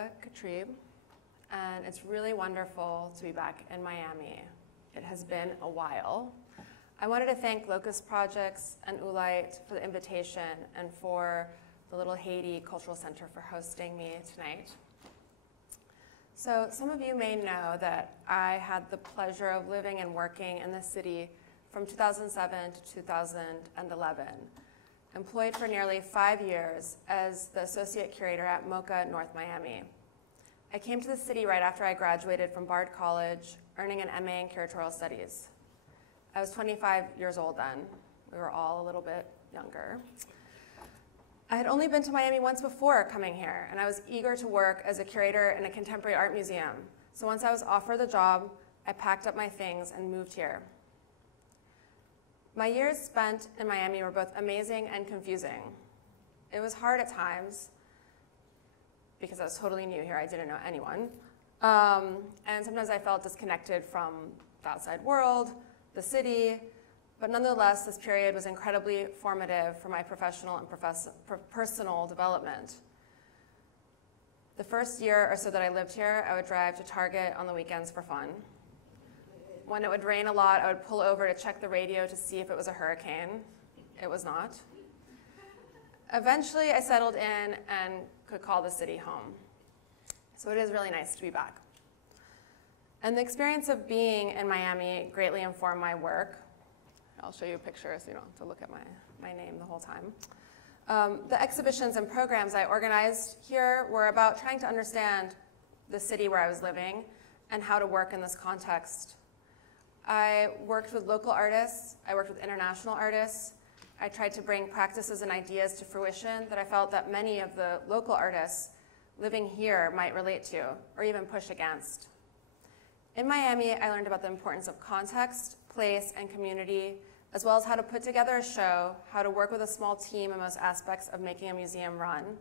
Ruba Katrib, and it's really wonderful to be back in Miami. It has been a while. I wanted to thank Locust Projects and Yollotl for the invitation and for the Little Haiti Cultural Center for hosting me tonight. So some of you may know that I had the pleasure of living and working in this city from 2007 to 2011, employed for nearly 5 years as the associate curator at MoCA North Miami. I came to the city right after I graduated from Bard College, earning an MA in curatorial studies. I was 25 years old then. We were all a little bit younger. I had only been to Miami once before coming here, and I was eager to work as a curator in a contemporary art museum. So once I was offered the job, I packed up my things and moved here. My years spent in Miami were both amazing and confusing. It was hard at times, because I was totally new here, I didn't know anyone. And sometimes I felt disconnected from the outside world, the city, but nonetheless, this period was incredibly formative for my professional and personal development. The first year or so that I lived here, I would drive to Target on the weekends for fun. When it would rain a lot, I would pull over to check the radio to see if it was a hurricane. It was not. Eventually, I settled in and could call the city home. So it is really nice to be back. And the experience of being in Miami greatly informed my work. I'll show you a picture so you don't have to look at my name the whole time. The exhibitions and programs I organized here were about trying to understand the city where I was living and how to work in this context. I worked with local artists, I worked with international artists. I tried to bring practices and ideas to fruition that I felt that many of the local artists living here might relate to or even push against. In Miami, I learned about the importance of context, place, and community, as well as how to put together a show, how to work with a small team in most aspects of making a museum run.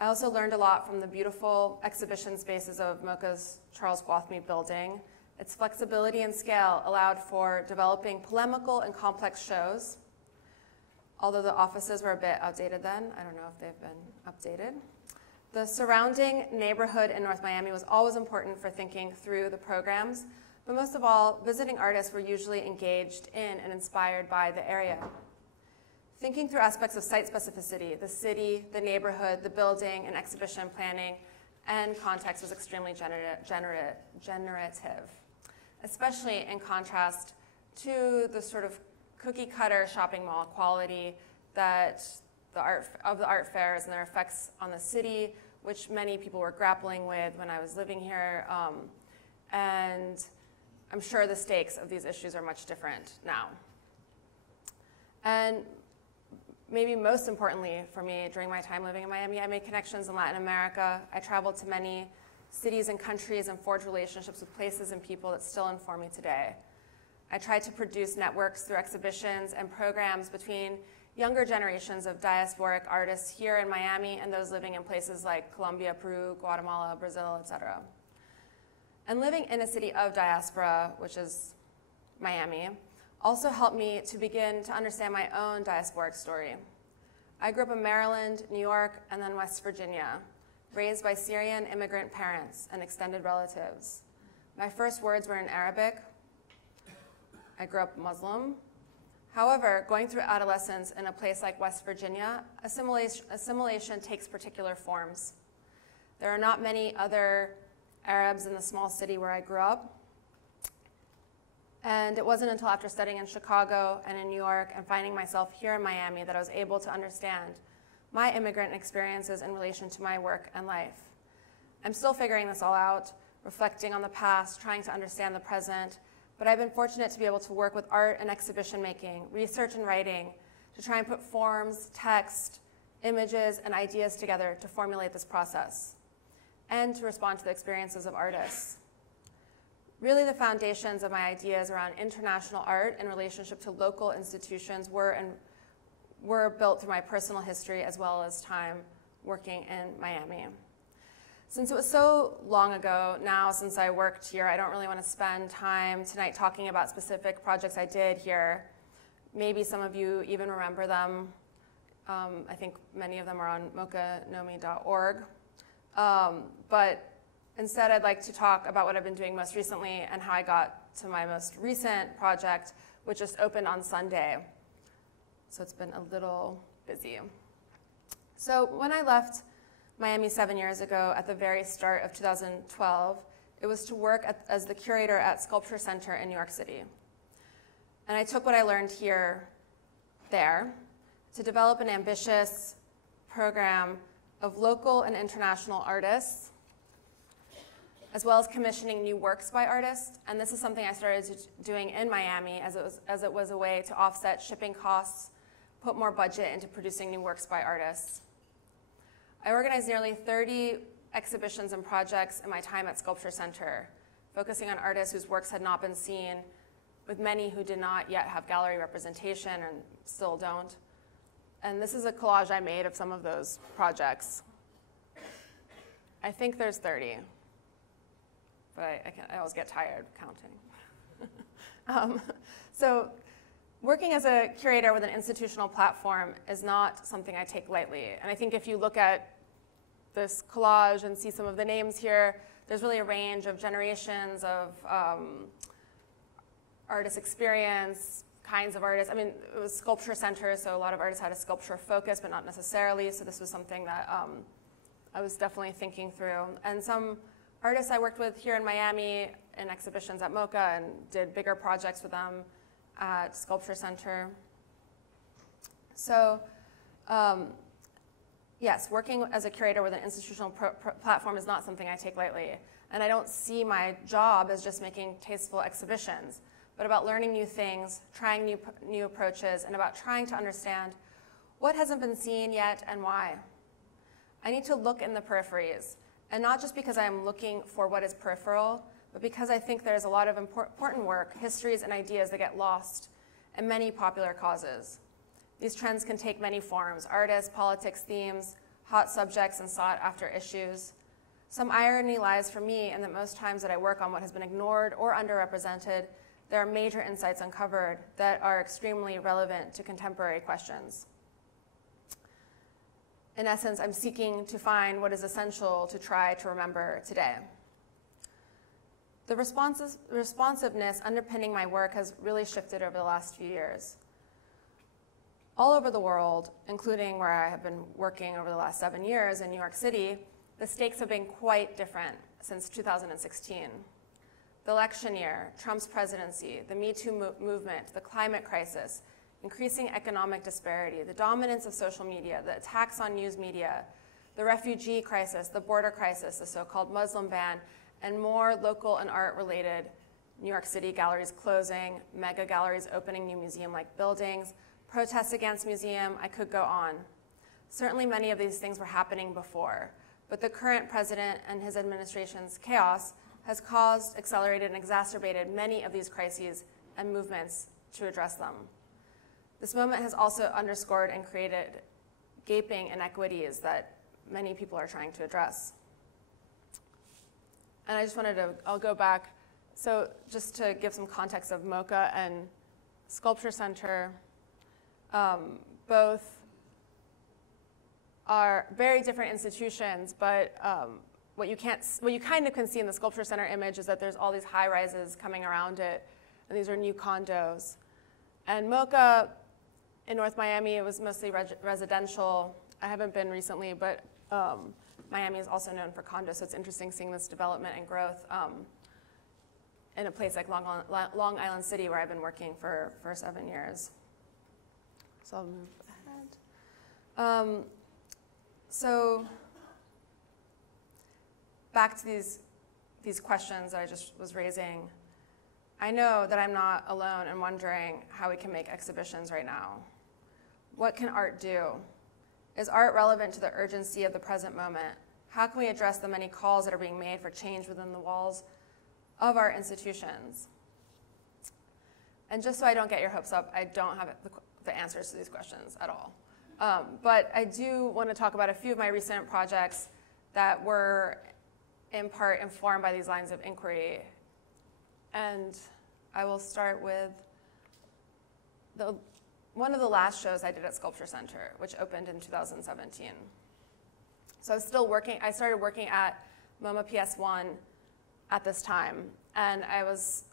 I also learned a lot from the beautiful exhibition spaces of MoCA's Charles Gwathmey building. Its flexibility and scale allowed for developing polemical and complex shows. Although the offices were a bit outdated then, I don't know if they've been updated. The surrounding neighborhood in North Miami was always important for thinking through the programs, but most of all, visiting artists were usually engaged in and inspired by the area. Thinking through aspects of site specificity, the city, the neighborhood, the building, and exhibition planning and context was extremely generative, especially in contrast to the sort of cookie-cutter shopping mall quality that the art fairs and their effects on the city, which many people were grappling with when I was living here. And I'm sure the stakes of these issues are much different now. And maybe most importantly for me during my time living in Miami, I made connections in Latin America. I traveled to many cities and countries and forged relationships with places and people that still inform me today. I tried to produce networks through exhibitions and programs between younger generations of diasporic artists here in Miami and those living in places like Colombia, Peru, Guatemala, Brazil, etc. And living in a city of diaspora, which is Miami, also helped me to begin to understand my own diasporic story. I grew up in Maryland, New York, and then West Virginia, raised by Syrian immigrant parents and extended relatives. My first words were in Arabic. I grew up Muslim. However, going through adolescence in a place like West Virginia, assimilation takes particular forms. There are not many other Arabs in the small city where I grew up. And it wasn't until after studying in Chicago and in New York and finding myself here in Miami that I was able to understand my immigrant experiences in relation to my work and life. I'm still figuring this all out, reflecting on the past, trying to understand the present, but I've been fortunate to be able to work with art and exhibition making, research and writing, to try and put forms, text, images, and ideas together to formulate this process, and to respond to the experiences of artists. Really, the foundations of my ideas around international art in relationship to local institutions were built through my personal history as well as time working in Miami. Since it was so long ago now since I worked here, I don't really want to spend time tonight talking about specific projects I did here. Maybe some of you even remember them. I think many of them are on mocanomi.org. But instead, I'd like to talk about what I've been doing most recently and how I got to my most recent project, which just opened on Sunday. So it's been a little busy. So when I left Miami 7 years ago at the very start of 2012, it was to work as the curator at Sculpture Center in New York City. And I took what I learned there, to develop an ambitious program of local and international artists, as well as commissioning new works by artists. And this is something I started doing in Miami as it was a way to offset shipping costs, put more budget into producing new works by artists. I organized nearly 30 exhibitions and projects in my time at Sculpture Center, focusing on artists whose works had not been seen, with many who did not yet have gallery representation and still don't. And this is a collage I made of some of those projects. I think there's 30, but I always get tired counting. So working as a curator with an institutional platform is not something I take lightly. And I think if you look at this collage and see some of the names here, there's really a range of generations of artist experience, kinds of artists. I mean, it was Sculpture Center, so a lot of artists had a sculpture focus, but not necessarily. So this was something that I was definitely thinking through. And some artists I worked with here in Miami in exhibitions at MoCA and did bigger projects with them at Sculpture Center. So yes, working as a curator with an institutional platform is not something I take lightly. And I don't see my job as just making tasteful exhibitions, but about learning new things, trying new approaches, and about trying to understand what hasn't been seen yet and why. I need to look in the peripheries, and not just because I'm looking for what is peripheral, but because I think there's a lot of important work, histories, and ideas that get lost in many popular causes. These trends can take many forms: artists, politics, themes, hot subjects, and sought-after issues. Some irony lies for me in that most times that I work on what has been ignored or underrepresented, there are major insights uncovered that are extremely relevant to contemporary questions. In essence, I'm seeking to find what is essential to try to remember today. The responsiveness underpinning my work has really shifted over the last few years. All over the world, including where I have been working over the last 7 years in New York City, the stakes have been quite different since 2016. The election year, Trump's presidency, the Me Too movement, the climate crisis, increasing economic disparity, the dominance of social media, the attacks on news media, the refugee crisis, the border crisis, the so-called Muslim ban, and more local and art-related New York City galleries closing, mega galleries opening new museum-like buildings, protests against museum, I could go on. Certainly many of these things were happening before, but the current president and his administration's chaos has caused, accelerated, and exacerbated many of these crises and movements to address them. This moment has also underscored and created gaping inequities that many people are trying to address. And I just wanted to, I'll go back. So just to give some context of MoCA and Sculpture Center, both are very different institutions, but what you kind of can see in the Sculpture Center image is that there's all these high rises coming around it, and these are new condos. And MoCA in North Miami, it was mostly residential. I haven't been recently, but Miami is also known for condos, so it's interesting seeing this development and growth in a place like Long Island City, where I've been working for 7 years. So I'll move ahead. So back to these questions that I just was raising. I know that I'm not alone in wondering how we can make exhibitions right now. What can art do? Is art relevant to the urgency of the present moment? How can we address the many calls that are being made for change within the walls of our institutions? And just so I don't get your hopes up, I don't have the answers to these questions at all. But I do want to talk about a few of my recent projects that were in part informed by these lines of inquiry. And I will start with one of the last shows I did at Sculpture Center, which opened in 2017. So I was still working, I started working at MoMA PS1 at this time, and I was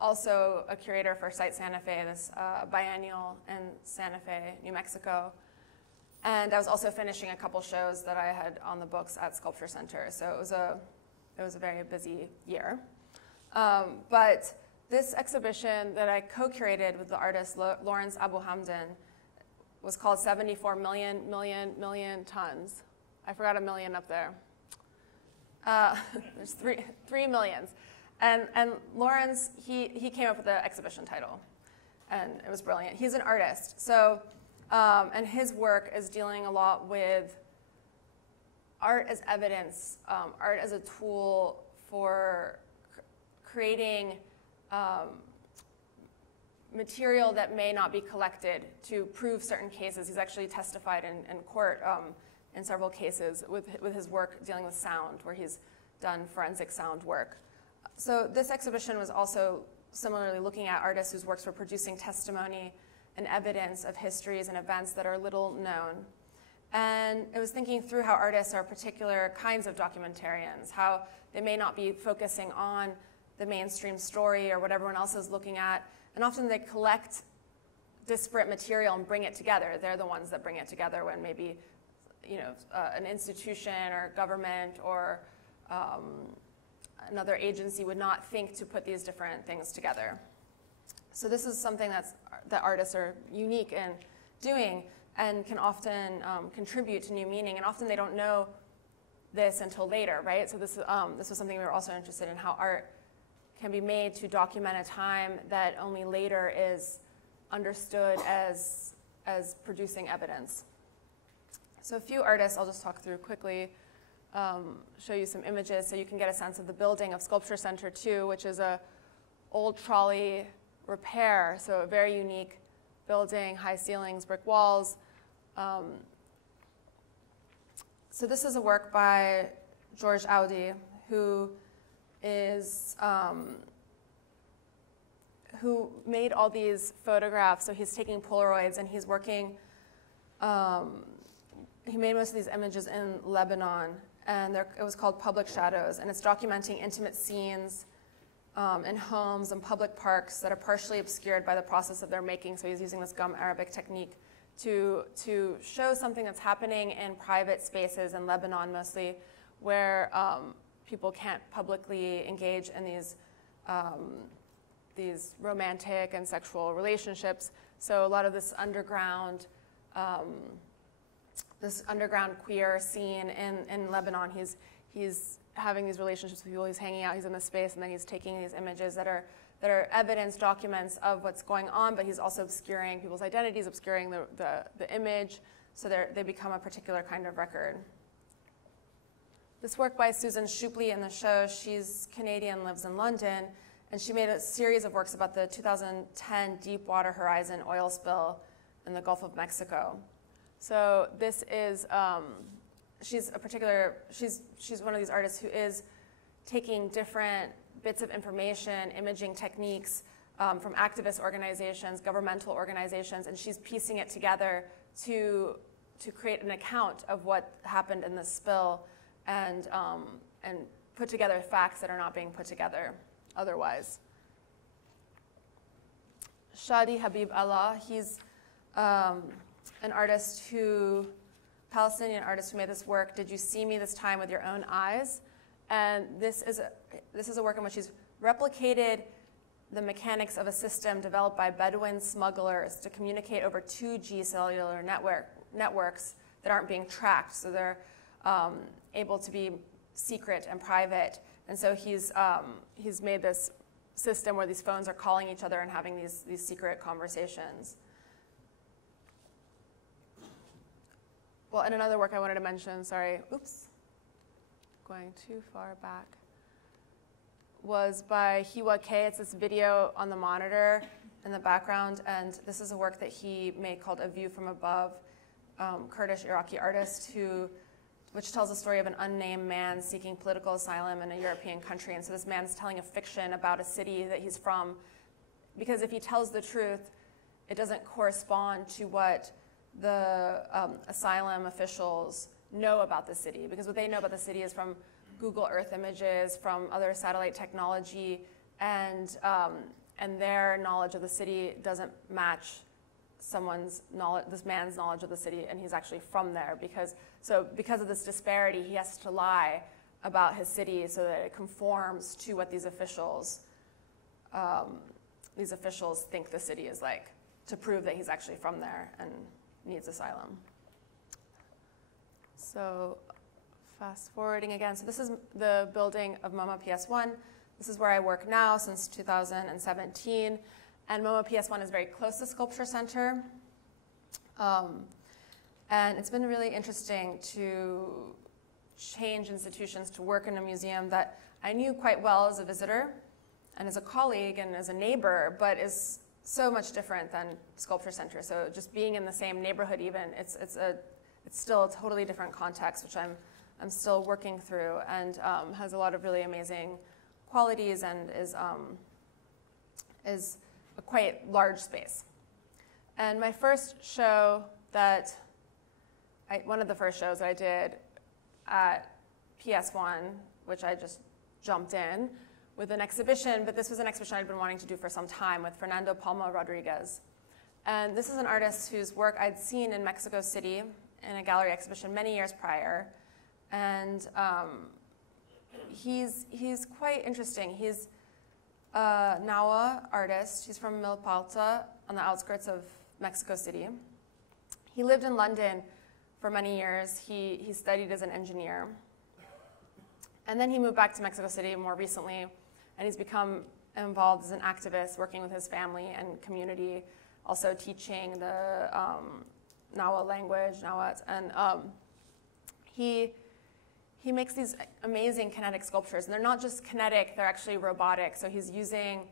also a curator for Site Santa Fe, this biennial in Santa Fe, New Mexico. And I was also finishing a couple shows that I had on the books at Sculpture Center, so it was a very busy year. But this exhibition that I co-curated with the artist Lawrence Abu Hamdan was called 74 million tons. I forgot a million up there. There's three millions. And Lawrence, he came up with the exhibition title, and it was brilliant. He's an artist, so, and his work is dealing a lot with art as evidence, art as a tool for creating material that may not be collected to prove certain cases. He's actually testified in court in several cases with his work dealing with sound, where he's done forensic sound work. So this exhibition was also similarly looking at artists whose works were producing testimony and evidence of histories and events that are little known. And it was thinking through how artists are particular kinds of documentarians, how they may not be focusing on the mainstream story or what everyone else is looking at, and often they collect disparate material and bring it together. They're the ones that bring it together when maybe an institution or government or another agency would not think to put these different things together. So this is something that artists are unique in doing and can often contribute to new meaning, and often they don't know this until later, right? So this was something we were also interested in, how art can be made to document a time that only later is understood as producing evidence. So a few artists I'll just talk through quickly, show you some images so you can get a sense of the building of Sculpture Center 2, which is a old trolley repair, so a very unique building, high ceilings, brick walls. So this is a work by George Awde, who made all these photographs. So he's taking Polaroids and he's working, he made most of these images in Lebanon, and it was called Public Shadows, and it's documenting intimate scenes in homes and public parks that are partially obscured by the process of their making. So he's using this gum Arabic technique to show something that's happening in private spaces in Lebanon mostly, where people can't publicly engage in these romantic and sexual relationships. So a lot of this underground queer scene in Lebanon, he's having these relationships with people, he's hanging out, he's in this space, and then he's taking these images that are evidence, documents of what's going on, but he's also obscuring people's identities, obscuring the image, so they become a particular kind of record. This work by Susan Schuppli in the show, she's Canadian, lives in London, and she made a series of works about the 2010 Deepwater Horizon oil spill in the Gulf of Mexico. So this is, she's one of these artists who is taking different bits of information, imaging techniques from activist organizations, governmental organizations, and she's piecing it together to create an account of what happened in this spill and put together facts that are not being put together otherwise. Shadi Habib Allah, he's an artist Palestinian artist who made this work, Did You See Me This Time With Your Own Eyes? And this is a work in which he's replicated the mechanics of a system developed by Bedouin smugglers to communicate over 2G cellular networks that aren't being tracked, so they're able to be secret and private. And so he's made this system where these phones are calling each other and having these secret conversations. Well, and another work I wanted to mention, sorry, oops, going too far back, was by Hiwa K. It's this video on the monitor in the background, and this is a work that he made called A View from Above, Kurdish Iraqi artist which tells the story of an unnamed man seeking political asylum in a European country. And so this man's telling a fiction about a city that he's from, because if he tells the truth, it doesn't correspond to what the asylum officials know about the city, because what they know about the city is from Google Earth images, from other satellite technology, and their knowledge of the city doesn't match this man's knowledge of the city, and he's actually from there. Because of this disparity, he has to lie about his city so that it conforms to what these officials think the city is like, to prove that he's actually from there and needs asylum. So fast forwarding again. So this is the building of MoMA PS1. This is where I work now since 2017. And MoMA PS1 is very close to Sculpture Center. And it's been really interesting to change institutions to work in a museum that I knew quite well as a visitor and as a colleague and as a neighbor, but is so much different than Sculpture Center. So just being in the same neighborhood even, it's still a totally different context, which I'm still working through, and has a lot of really amazing qualities, and is a quite large space. And my first show one of the first shows that I did at PS1, which I just jumped in with an exhibition, but this was an exhibition I'd been wanting to do for some time with Fernando Palma Rodriguez. And this is an artist whose work I'd seen in Mexico City in a gallery exhibition many years prior. And he's quite interesting. He's a Nahua artist. He's from Milpalta on the outskirts of Mexico City. He lived in London for many years. He studied as an engineer. And then he moved back to Mexico City more recently, and he's become involved as an activist, working with his family and community, also teaching the Nahua language, Nahuatl. And he makes these amazing kinetic sculptures. And they're not just kinetic, they're actually robotic. So he's using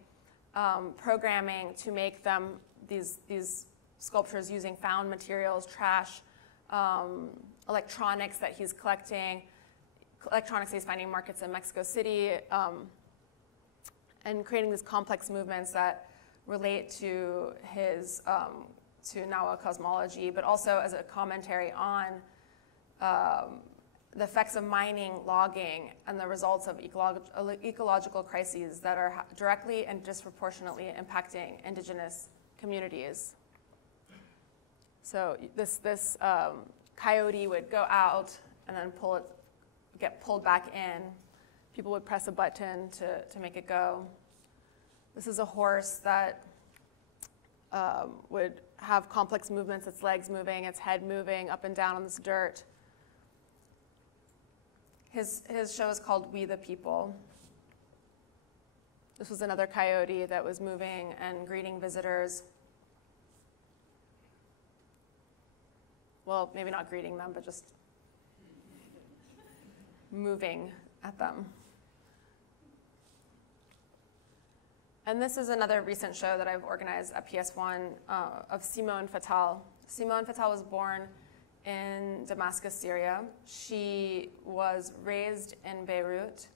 programming to make them, these sculptures, using found materials, trash, electronics that he's collecting, electronics he's finding markets in Mexico City, and creating these complex movements that relate to his, to Nahua cosmology, but also as a commentary on the effects of mining, logging, and the results of ecological crises that are directly and disproportionately impacting indigenous communities. So this coyote would go out and then get pulled back in. People would press a button to make it go. This is a horse that would have complex movements, its legs moving, its head moving up and down on this dirt. His show is called We the People. This was another coyote that was moving and greeting visitors. Well, maybe not greeting them, but just moving at them. And this is another recent show that I've organized at PS1 of Simone Fattal. Simone Fattal was born in Damascus, Syria. She was raised in Beirut,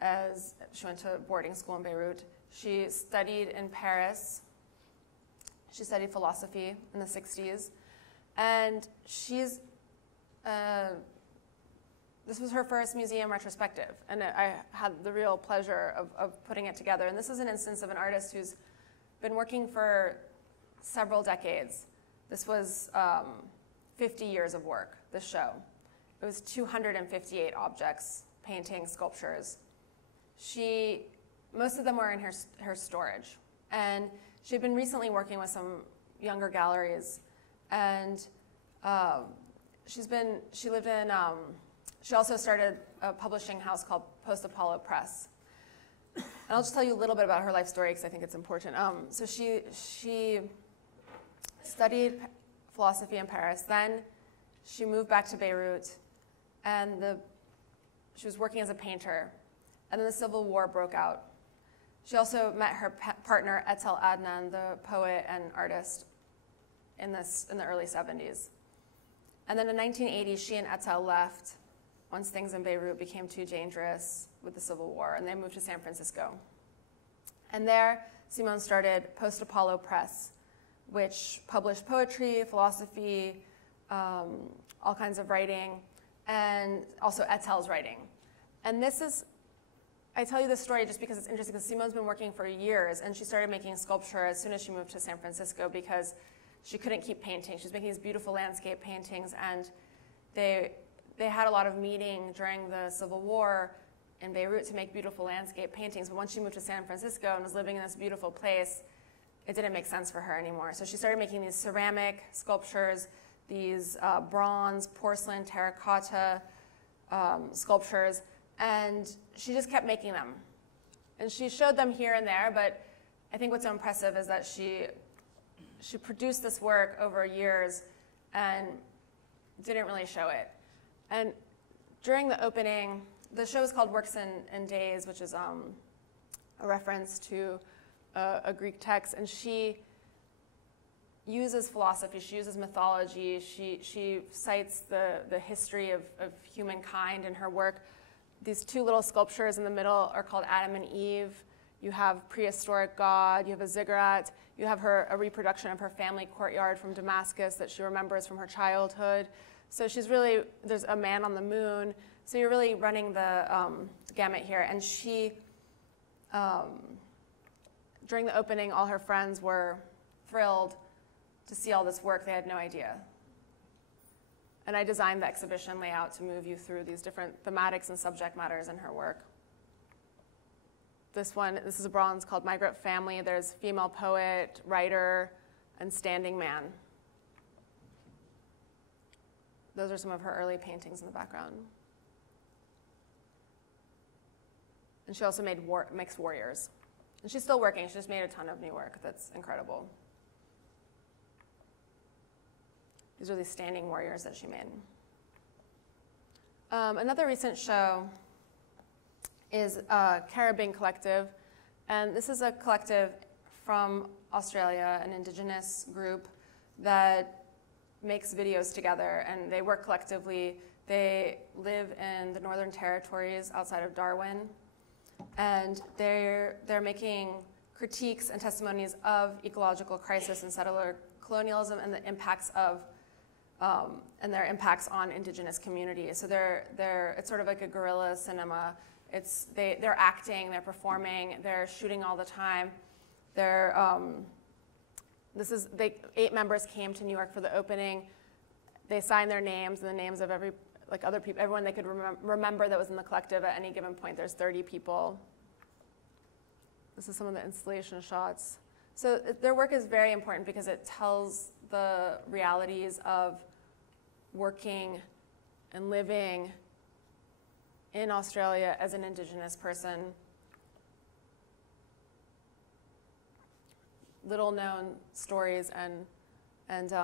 as she went to boarding school in Beirut. She studied in Paris. She studied philosophy in the 60s. And she's, this was her first museum retrospective, and I had the real pleasure of putting it together. And this is an instance of an artist who's been working for several decades. This was 50 years of work, this show. It was 258 objects, paintings, sculptures. Most of them were in her storage. And she'd been recently working with some younger galleries, and she also started a publishing house called Post Apollo Press. And I'll just tell you a little bit about her life story because I think it's important. So she studied philosophy in Paris. Then she moved back to Beirut, and she was working as a painter. And then the Civil War broke out. She also met her partner, Etel Adnan, the poet and artist, in the early 70s. And then in 1980, she and Etel left once things in Beirut became too dangerous with the Civil War, and they moved to San Francisco. And there, Simone started Post Apollo Press, which published poetry, philosophy, all kinds of writing. and also Ethel's writing. And this is, I tell you this story just because it's interesting, because Simone's been working for years, and she started making sculpture as soon as she moved to San Francisco because she couldn't keep painting. She was making these beautiful landscape paintings, and they had a lot of meeting during the Civil War in Beirut to make beautiful landscape paintings. But once she moved to San Francisco and was living in this beautiful place, it didn't make sense for her anymore. So she started making these ceramic sculptures, these bronze, porcelain, terracotta sculptures, and she just kept making them. And she showed them here and there, but I think what's so impressive is that she produced this work over years and didn't really show it. And during the opening, the show is called Works in Days, which is a reference to a Greek text, and she uses philosophy, she uses mythology, she cites the history of humankind in her work. These two little sculptures in the middle are called Adam and Eve. You have prehistoric God, you have a ziggurat, you have a reproduction of her family courtyard from Damascus that she remembers from her childhood. So she's really, there's a man on the moon. So you're really running the gamut here. And she, during the opening, all her friends were thrilled to see all this work. They had no idea. And I designed the exhibition layout to move you through these different thematics and subject matters in her work. This is a bronze called Migrant Family. There's female poet, writer, and standing man. Those are some of her early paintings in the background. And she also makes warriors. And she's still working. She just made a ton of new work that's incredible. These are these standing warriors that she made. Another recent show is Karrabing Collective. And this is a collective from Australia, an indigenous group that makes videos together, and they work collectively. They live in the Northern Territories outside of Darwin, and they're making critiques and testimonies of ecological crisis and settler colonialism and the impacts of and their impacts on indigenous communities. So it's sort of like a guerrilla cinema. They're acting, they're performing, they're shooting all the time. 8 members came to New York for the opening. They signed their names and the names of other people, everyone they could remember that was in the collective at any given point. There's 30 people. This is some of the installation shots. So their work is very important because it tells the realities of working and living in Australia as an indigenous person. Little known stories and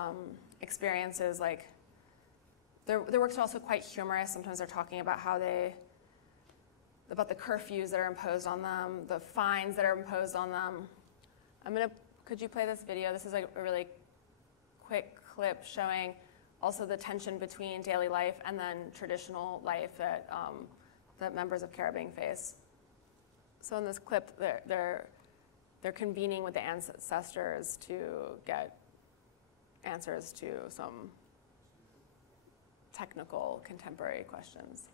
experiences, like their work's also quite humorous. Sometimes they're talking about about the curfews that are imposed on them, the fines that are imposed on them. Could you play this video? This is like a really quick clip showing also the tension between daily life and then traditional life that members of Karrabing face. So in this clip, they're convening with the ancestors to get answers to some technical contemporary questions.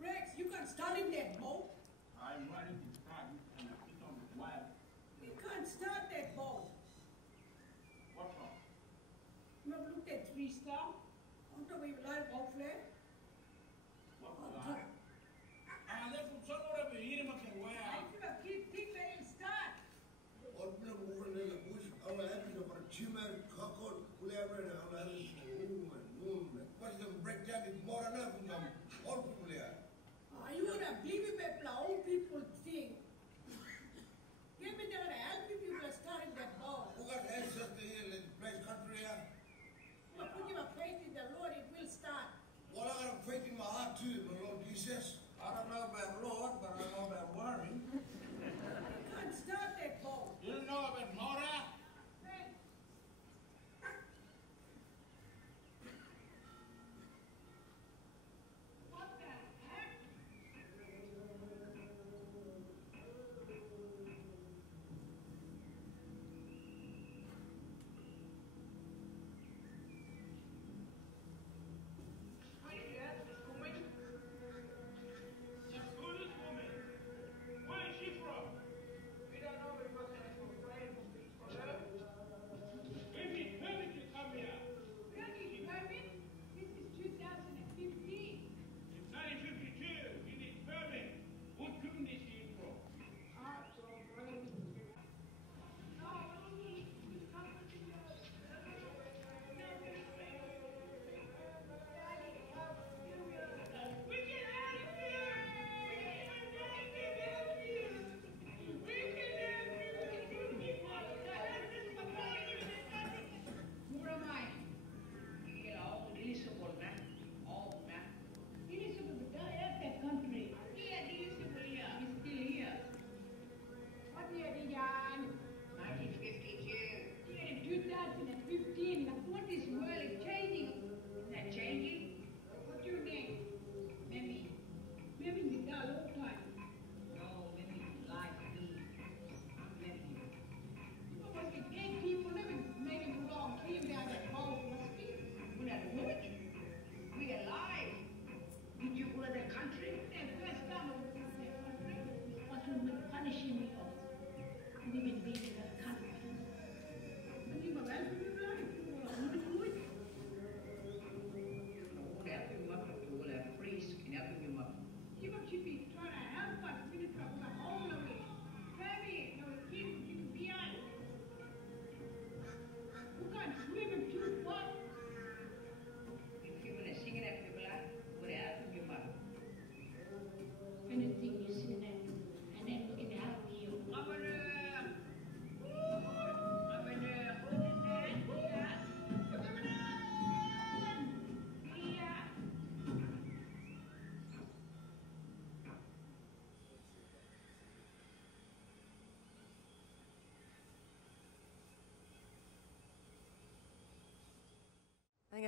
Rex, you can start in that boat. I'm ready to start and I put on the web. You can't start that boat. What's wrong? You have looked at 3 star. On top of your life off there. What's that? That's from somewhere over here, I can wear. I could have keep things that start. You would have believed that old people think. Give me the help if you are starting that boat. Well, put your faith in the Lord, it will start. Well, I got faith in my heart too, my Lord Jesus. I don't know about Lord, but I know about worrying. You can't start that boat. You don't know about Mora? Why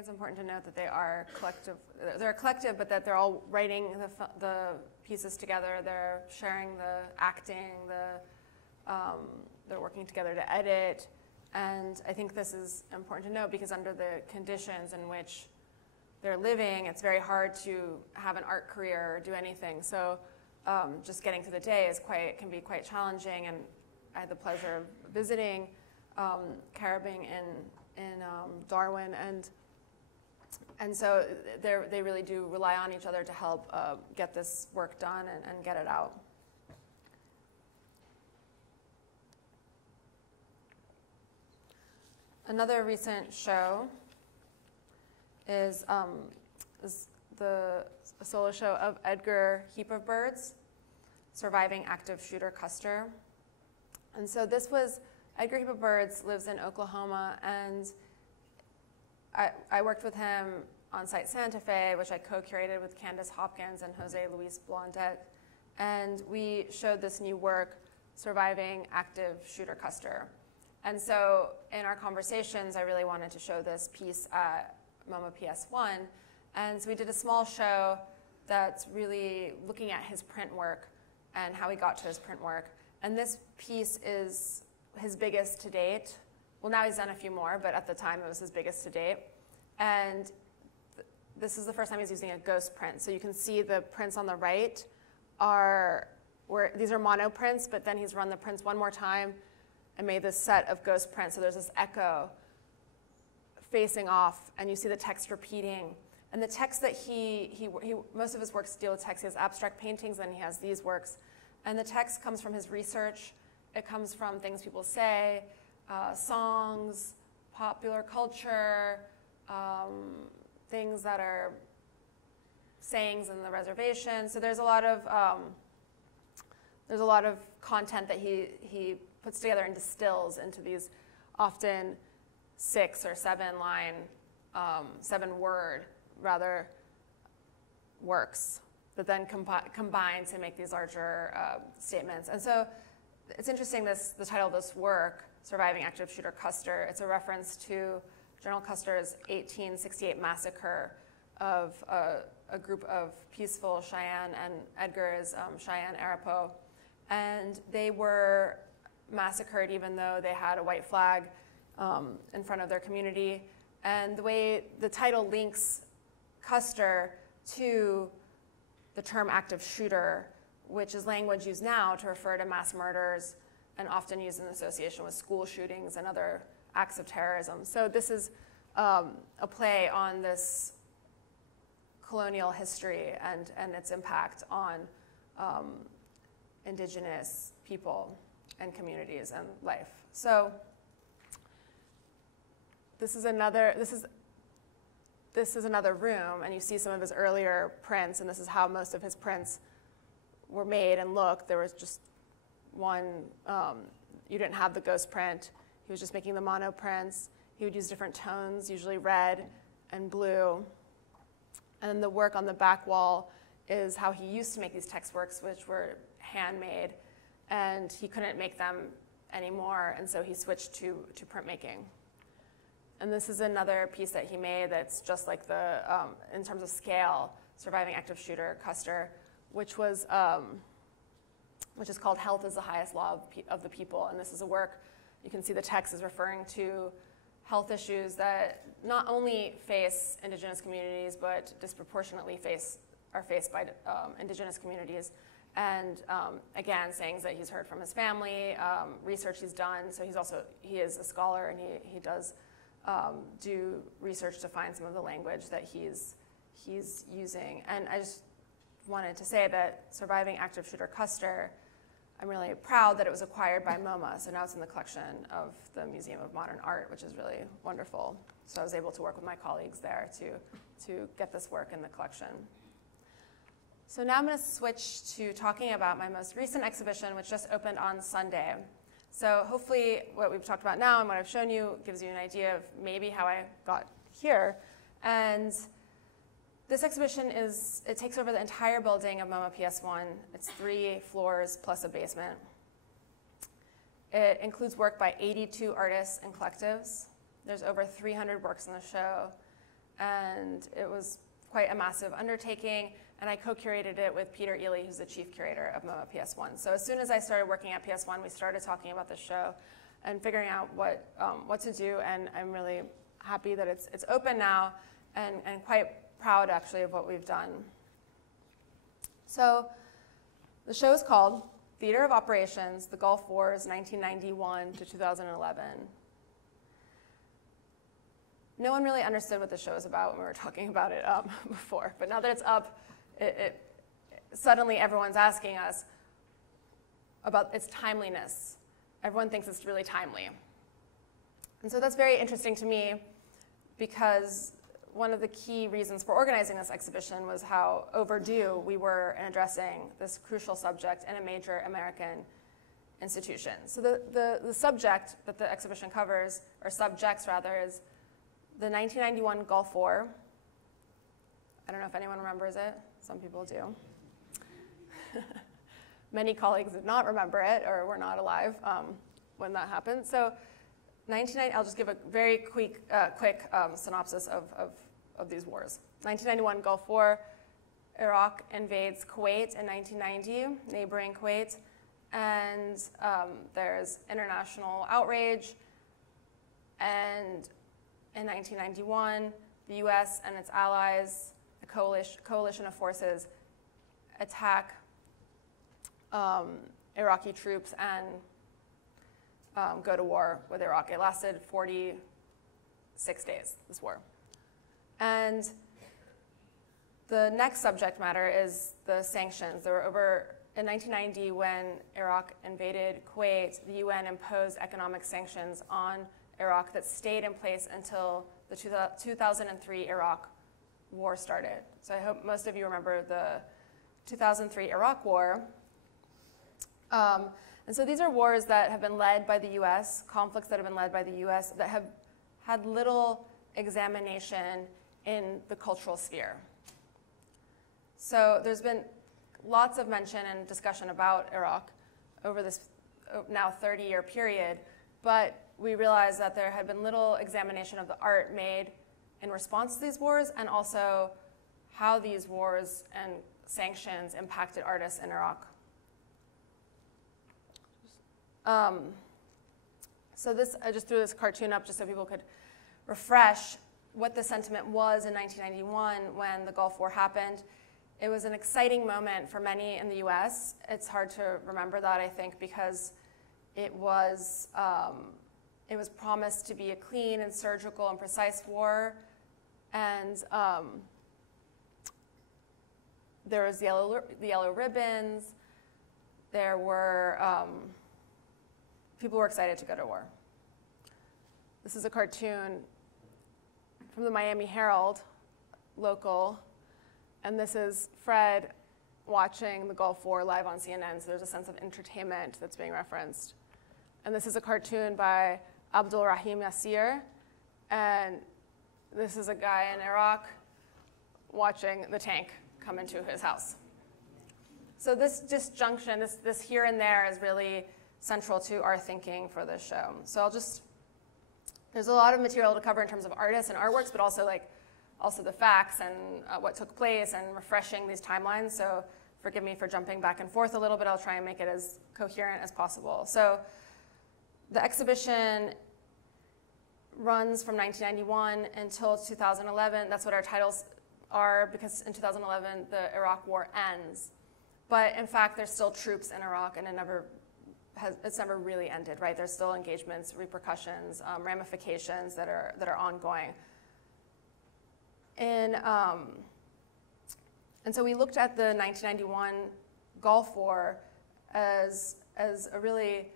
it's important to note that they are collective. They're a collective, but that they're all writing the pieces together. They're sharing the acting. They're working together to edit. And I think this is important to note because under the conditions in which they're living, it's very hard to have an art career or do anything. So just getting through the day can be quite challenging. And I had the pleasure of visiting Karrabing in Darwin, and so they really do rely on each other to help get this work done and get it out. Another recent show is the solo show of Edgar Heap of Birds, Surviving Active Shooter Custer. And so this was, Edgar Heap of Birds lives in Oklahoma, and I worked with him on site Santa Fe, which I co-curated with Candace Hopkins and Jose Luis Blondet. And we showed this new work, Surviving Active Shooter Custer. And so in our conversations, I really wanted to show this piece at MoMA PS1. And so we did a small show that's really looking at his print work and how he got to his print work. And this piece is his biggest to date. Well, now he's done a few more, but at the time it was his biggest to date. And this is the first time he's using a ghost print. So you can see the prints on the right these are mono prints, but then he's run the prints one more time and made this set of ghost prints. So there's this echo facing off, and you see the text repeating. And the text that most of his works deal with text. He has abstract paintings, and he has these works. And the text comes from his research. It comes from things people say, songs, popular culture, things that are sayings in the reservation. So there's a lot of content that he puts together and distills into these often 6 or 7 line, 7 word rather works that then combine to make these larger statements. And so it's interesting, the title of this work, Surviving Active Shooter Custer, it's a reference to General Custer's 1868 massacre of a group of peaceful Cheyenne, and Edgar is Cheyenne Arapaho. And they were massacred even though they had a white flag in front of their community. And the way the title links Custer to the term active shooter, which is language used now to refer to mass murders and often used in association with school shootings and other acts of terrorism. So this is a play on this colonial history and its impact on indigenous people and communities and life. So this is another room, and you see some of his earlier prints, and this is how most of his prints were made and looked. There was just one, you didn't have the ghost print. He was just making the mono prints. He would use different tones, usually red and blue. And then the work on the back wall is how he used to make these text works, which were handmade, and he couldn't make them anymore, and so he switched to printmaking. And this is another piece that he made that's just like in terms of scale, Surviving Active Shooter Custer, which is called Health is the Highest Law of the People. And this is a work, you can see the text is referring to health issues that not only face indigenous communities, but disproportionately are faced by indigenous communities. And again, sayings that he's heard from his family, research he's done. So he is a scholar, and he does do research to find some of the language that he's using. And I just wanted to say that Surviving Active Shooter Custer, I'm really proud that it was acquired by MoMA. So now it's in the collection of the Museum of Modern Art, which is really wonderful. So I was able to work with my colleagues there to get this work in the collection. So now I'm going to switch to talking about my most recent exhibition, which just opened on Sunday. So hopefully what we've talked about now and what I've shown you gives you an idea of maybe how I got here. And this exhibition it takes over the entire building of MoMA PS1. It's 3 floors plus a basement. It includes work by 82 artists and collectives. There's over 300 works in the show. and it was quite a massive undertaking, and I co-curated it with Peter Ely, who's the chief curator of MoMA PS1. So as soon as I started working at PS1, we started talking about the show and figuring out what to do, and I'm really happy that it's open now, and quite proud actually of what we've done. So the show is called Theater of Operations, The Gulf Wars, 1991 to 2011. No one really understood what the show was about when we were talking about it before, but now that it's up, suddenly everyone's asking us about its timeliness. Everyone thinks it's really timely. And so that's very interesting to me because one of the key reasons for organizing this exhibition was how overdue we were in addressing this crucial subject in a major American institution. So the subject that the exhibition covers, or subjects rather, is the 1991 Gulf War. I don't know if anyone remembers it. Some people do. Many colleagues did not remember it or were not alive when that happened. So I'll just give a very quick synopsis of these wars. 1991 Gulf War, Iraq invades Kuwait in 1990, neighboring Kuwait, and there's international outrage. And in 1991, the US and its allies, a coalition of forces, attack Iraqi troops and go to war with Iraq. It lasted 46 days, this war. And the next subject matter is the sanctions. There were in 1990, when Iraq invaded Kuwait, the UN imposed economic sanctions on Iraq that stayed in place until the 2003 Iraq war started. So I hope most of you remember the 2003 Iraq war. And so these are wars that have been led by the US, conflicts that have been led by the US that have had little examination in the cultural sphere. So there's been lots of mention and discussion about Iraq over this now 30-year period, but we realized that there had been little examination of the art made in response to these wars, and also how these wars and sanctions impacted artists in Iraq. So I just threw this cartoon up just so people could refresh what the sentiment was in 1991 when the Gulf War happened. It was an exciting moment for many in the US. It's hard to remember that, I think, because it was promised to be a clean and surgical and precise war. And there was the yellow ribbons. There were, people were excited to go to war. This is a cartoon from the Miami Herald, local, and this is Fred watching the Gulf War live on CNN, so there's a sense of entertainment that's being referenced. And this is a cartoon by Abdul Rahim Yassir, and this is a guy in Iraq watching the tank come into his house. So this disjunction, this here and there is really central to our thinking for this show. So there's a lot of material to cover in terms of artists and artworks, but also the facts and what took place and refreshing these timelines. So forgive me for jumping back and forth a little bit. I'll try and make it as coherent as possible. So the exhibition runs from 1991 until 2011. That's what our titles are, because in 2011, the Iraq War ends. But in fact, there's still troops in Iraq, and it's never really ended, right? There's still engagements, repercussions, ramifications that are ongoing. And so we looked at the 1991 Gulf War as a really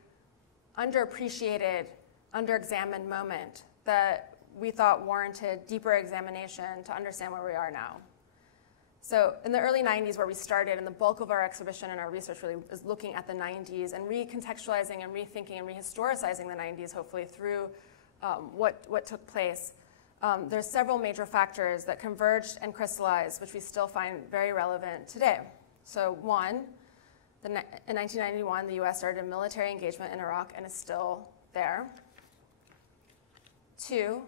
underappreciated, underexamined moment that we thought warranted deeper examination to understand where we are now. So in the early 90s, where we started, and the bulk of our exhibition and our research really is looking at the 90s and recontextualizing and rethinking and rehistoricizing the 90s, hopefully through what took place. There's several major factors that converged and crystallized, which we still find very relevant today. So one, in 1991, the US started a military engagement in Iraq and is still there. Two,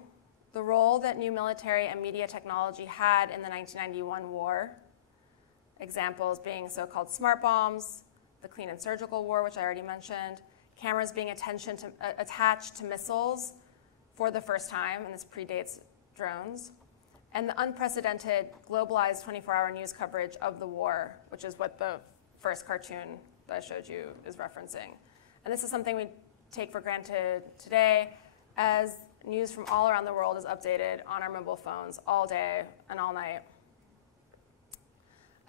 the role that new military and media technology had in the 1991 war. Examples being so-called smart bombs, the clean and surgical war, which I already mentioned, cameras being attached to missiles for the first time, and this predates drones, and the unprecedented globalized 24-hour news coverage of the war, which is what the first cartoon that I showed you is referencing. And this is something we take for granted today, as news from all around the world is updated on our mobile phones all day and all night.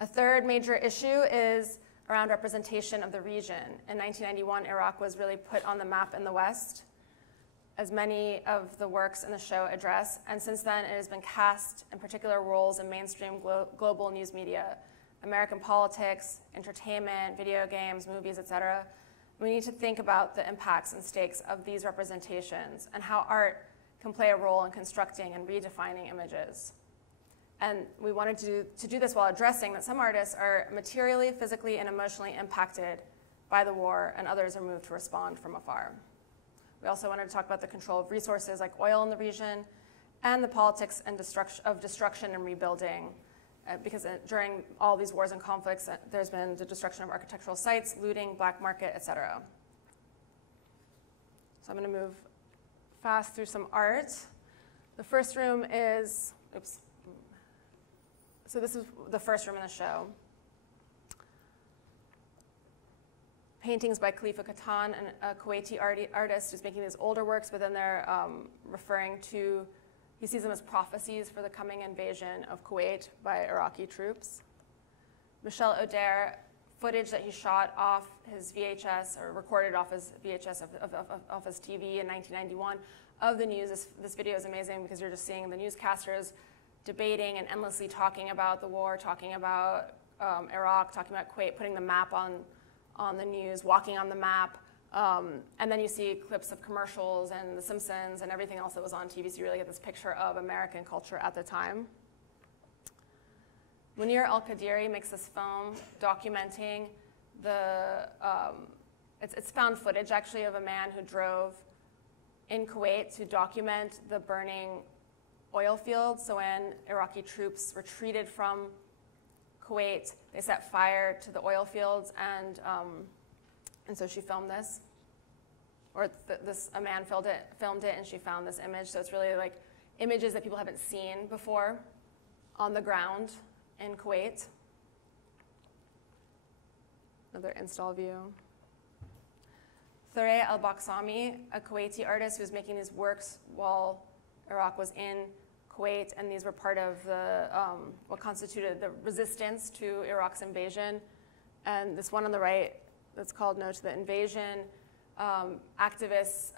A third major issue is around representation of the region. In 1991, Iraq was really put on the map in the West, as many of the works in the show address, and since then it has been cast in particular roles in mainstream global news media, American politics, entertainment, video games, movies, etc. We need to think about the impacts and stakes of these representations and how art can play a role in constructing and redefining images. And we wanted to do this while addressing that some artists are materially, physically, and emotionally impacted by the war, and others are moved to respond from afar. We also wanted to talk about the control of resources like oil in the region, and the politics and destruction and rebuilding, because during all these wars and conflicts, there's been the destruction of architectural sites, looting, black market, etc. So I'm going to move fast through some art. The first room is, oops. So this is the first room in the show. Paintings by Khalifa Katan, a Kuwaiti artist who's making these older works, but then they're referring to, he sees them as prophecies for the coming invasion of Kuwait by Iraqi troops. Michel Oday, footage that he shot off his VHS, or recorded off his VHS of his TV in 1991 of the news. This video is amazing because you're just seeing the newscasters debating and endlessly talking about the war, talking about Iraq, talking about Kuwait, putting the map on the news, walking on the map, and then you see clips of commercials and The Simpsons and everything else that was on TV, so you really get this picture of American culture at the time. Munir al-Qadiri makes this film documenting it's found footage actually of a man who drove in Kuwait to document the burning oil fields. So when Iraqi troops retreated from Kuwait, they set fire to the oil fields, and so she filmed this, or a man filmed it, and she found this image. So it's really like images that people haven't seen before on the ground in Kuwait. Another install view. Thurey al-Baksami, a Kuwaiti artist who was making these works while Iraq was in Kuwait, and these were part of the what constituted the resistance to Iraq's invasion. And this one on the right, that's called No to the Invasion. Activists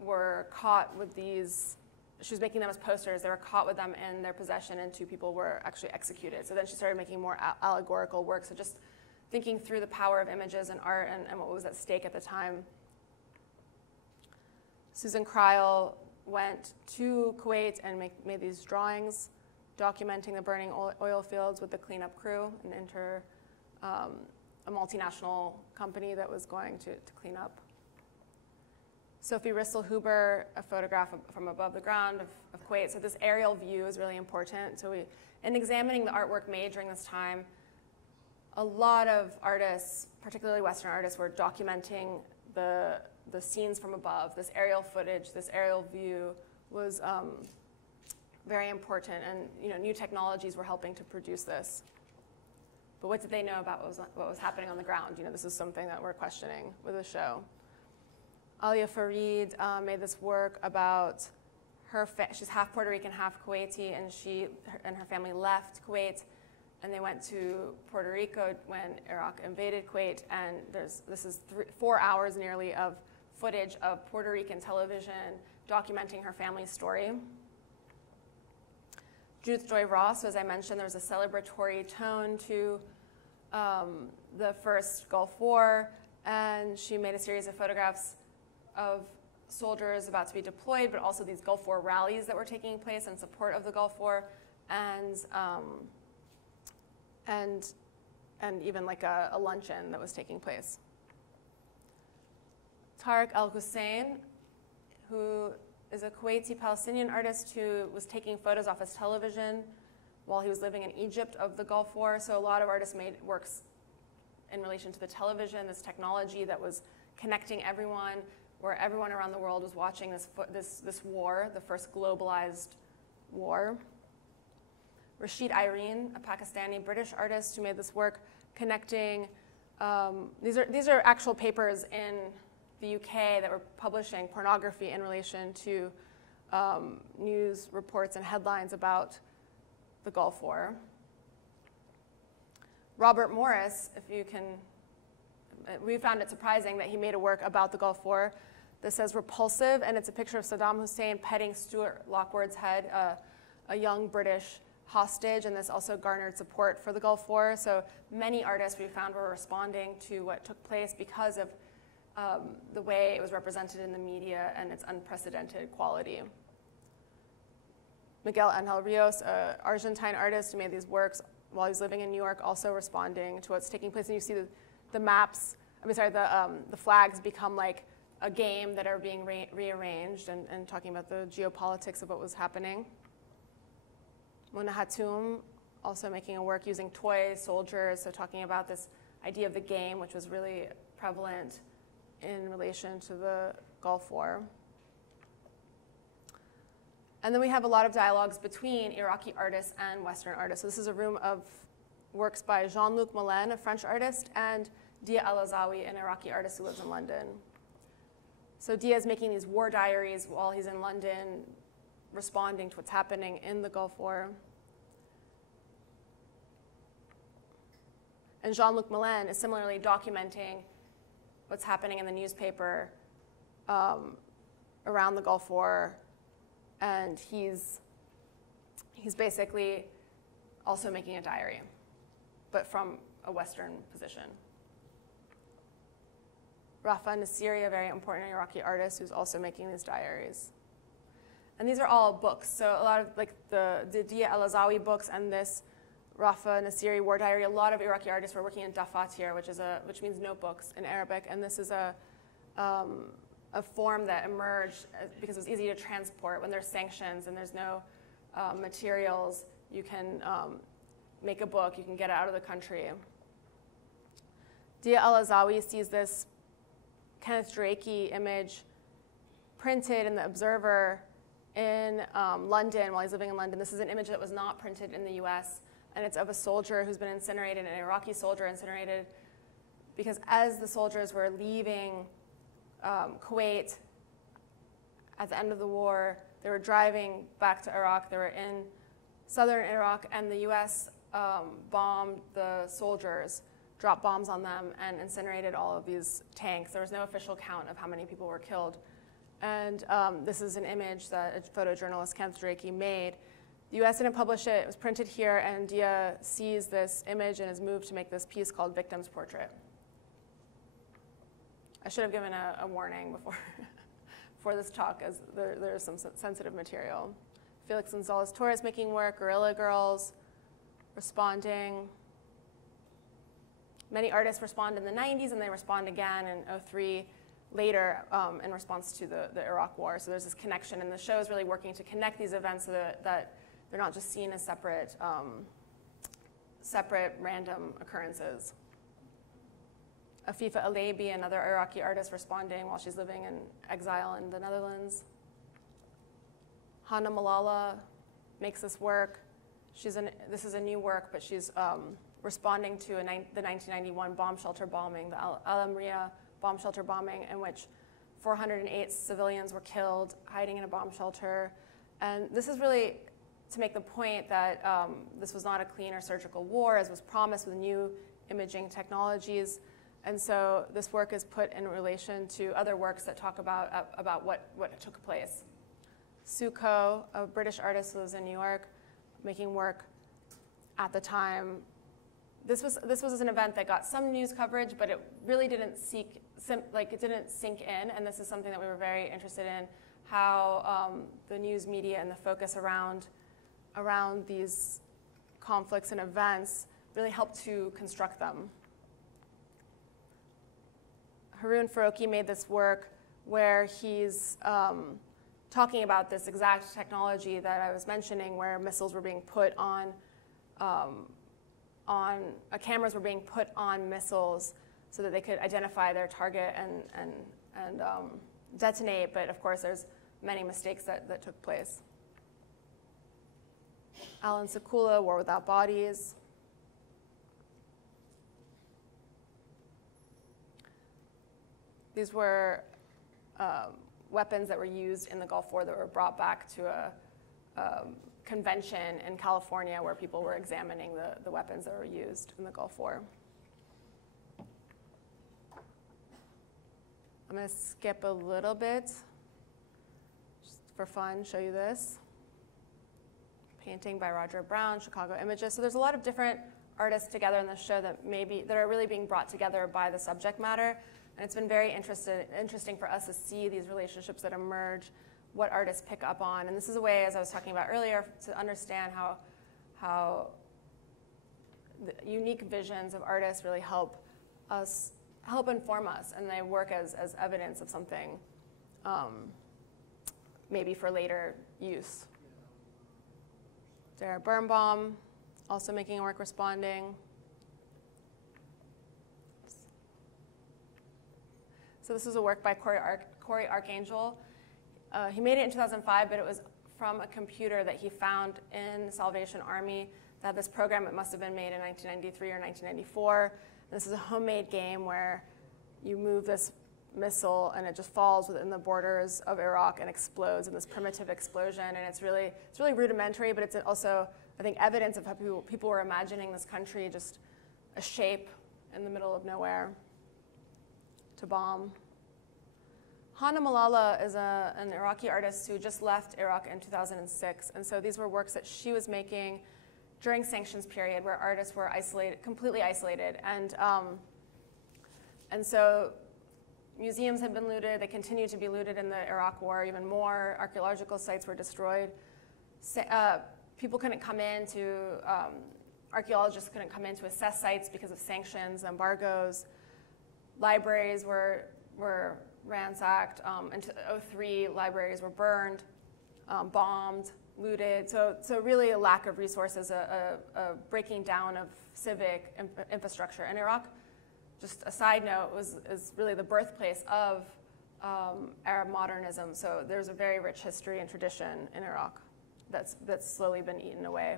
were caught with these. She was making them as posters. They were caught with them in their possession, and 2 people were actually executed. So then she started making more allegorical work. So just thinking through the power of images and art and what was at stake at the time. Susan Kreil went to Kuwait and made these drawings documenting the burning oil fields with the cleanup crew and a multinational company that was going to clean up. Sophie Rissel-Huber, a photograph from above the ground of Kuwait. So this aerial view is really important. So in examining the artwork made during this time, a lot of artists, particularly Western artists, were documenting the scenes from above. This aerial footage, this aerial view was very important, and new technologies were helping to produce this. But what did they know about what was happening on the ground? This is something that we're questioning with the show. Alia Farid made this work about she's half Puerto Rican, half Kuwaiti, and she and her family left Kuwait, and they went to Puerto Rico when Iraq invaded Kuwait, and this is 4 hours nearly of footage of Puerto Rican television documenting her family's story. Judith Joy Ross, as I mentioned, there was a celebratory tone to the first Gulf War, and she made a series of photographs of soldiers about to be deployed, but also these Gulf War rallies that were taking place in support of the Gulf War, and even like a luncheon that was taking place. Tariq Al-Hussein, who is a Kuwaiti-Palestinian artist who was taking photos off his television while he was living in Egypt of the Gulf War. So a lot of artists made works in relation to the television, this technology that was connecting everyone, where everyone around the world was watching this war, the first globalized war. Rasheed Irene, a Pakistani-British artist who made this work connecting, these are actual papers in the UK that were publishing pornography in relation to news reports and headlines about the Gulf War. Robert Morris, we found it surprising that he made a work about the Gulf War that says repulsive, and it's a picture of Saddam Hussein petting Stuart Lockwood's head, a young British hostage, and this also garnered support for the Gulf War. So many artists we found were responding to what took place because of the way it was represented in the media and its unprecedented quality. Miguel Angel Rios, an Argentine artist who made these works while he was living in New York, also responding to what's taking place. And you see the maps, the flags become like a game that are being rearranged and talking about the geopolitics of what was happening. Mona Hatoum, also making a work using toy soldiers, so talking about this idea of the game, which was really prevalent in relation to the Gulf War. And then we have a lot of dialogues between Iraqi artists and Western artists. So this is a room of works by Jean-Luc Moulin, a French artist, and Dia El-Azawi, an Iraqi artist who lives in London. So Dia is making these war diaries while he's in London, responding to what's happening in the Gulf War. And Jean-Luc Moulin is similarly documenting what's happening in the newspaper around the Gulf War, and he's basically also making a diary, but from a Western position. Rafa Nassiri, a very important Iraqi artist who's also making these diaries. And these are all books. So a lot of like the Dia El-Azawi books and this Rafa Nassiri war diary, a lot of Iraqi artists were working in dafatir, which means notebooks in Arabic. And this is a form that emerged because it was easy to transport. When there's sanctions and there's no materials, you can make a book, you can get it out of the country. Dia El-Azawi sees this Kenneth Drakey image printed in the Observer in London while he's living in London. This is an image that was not printed in the US, and it's of a soldier who's been incinerated, an Iraqi soldier incinerated, because as the soldiers were leaving Kuwait at the end of the war, they were driving back to Iraq. They were in southern Iraq, and the US bombed the soldiers, dropped bombs on them, and incinerated all of these tanks. There was no official count of how many people were killed. And this is an image that a photojournalist, Kenneth Drakey, made. The US didn't publish it. It was printed here, and Dia sees this image and is moved to make this piece called Victim's Portrait. I should have given a warning before this talk, as there's some sensitive material. Felix Gonzalez Torres making work, Guerrilla Girls responding. Many artists respond in the 90s, and they respond again in 2003 later in response to the Iraq War. So there's this connection, and the show is really working to connect these events so that they're not just seen as separate random occurrences. Afifa Alabi, another Iraqi artist, responding while she's living in exile in the Netherlands. Hana Malala makes this work. This is a new work, but she's responding to the 1991 bomb shelter bombing, the Al Amriya bomb shelter bombing, in which 408 civilians were killed hiding in a bomb shelter. And this is really to make the point that this was not a clean or surgical war, as was promised with new imaging technologies. And so this work is put in relation to other works that talk about what took place. Suko, a British artist who lives in New York, making work at the time. This was an event that got some news coverage, but it really didn't sink in. And this is something that we were very interested in, how the news media and the focus around these conflicts and events really helped to construct them. Haroon Farouki made this work where he's talking about this exact technology that I was mentioning, where missiles were being put on cameras were being put on missiles so that they could identify their target and detonate. But of course, there's many mistakes that took place. Alan Sekula, War Without Bodies. These were weapons that were used in the Gulf War that were brought back to a convention in California where people were examining the weapons that were used in the Gulf War. I'm going to skip a little bit just for fun, show you this. Painting by Roger Brown, Chicago Images. So there's a lot of different artists together in this show that are really being brought together by the subject matter. And it's been very interesting for us to see these relationships that emerge, what artists pick up on. And this is a way, as I was talking about earlier, to understand how the unique visions of artists really help inform us, and they work as evidence of something, maybe for later use. Sarah Birnbaum, also making work responding. So this is a work by Corey Archangel. He made it in 2005, but it was from a computer that he found in the Salvation Army. They had this program. It must have been made in 1993 or 1994. And this is a homemade game where you move this missile and it just falls within the borders of Iraq and explodes in this primitive explosion. And it's really rudimentary, but it's also, I think, evidence of how people were imagining this country, just a shape in the middle of nowhere to bomb. Hana Malala is an Iraqi artist who just left Iraq in 2006. And so these were works that she was making during sanctions period where artists were isolated, completely isolated. And so museums had been looted. They continued to be looted in the Iraq War. Even more archaeological sites were destroyed. People couldn't come in to, archaeologists couldn't come in to assess sites because of sanctions, embargoes. Libraries were ransacked. In 2003, libraries were burned, bombed, looted. So really a lack of resources, a breaking down of civic infrastructure. And Iraq, just a side note, is really the birthplace of Arab modernism. So there's a very rich history and tradition in Iraq that's slowly been eaten away.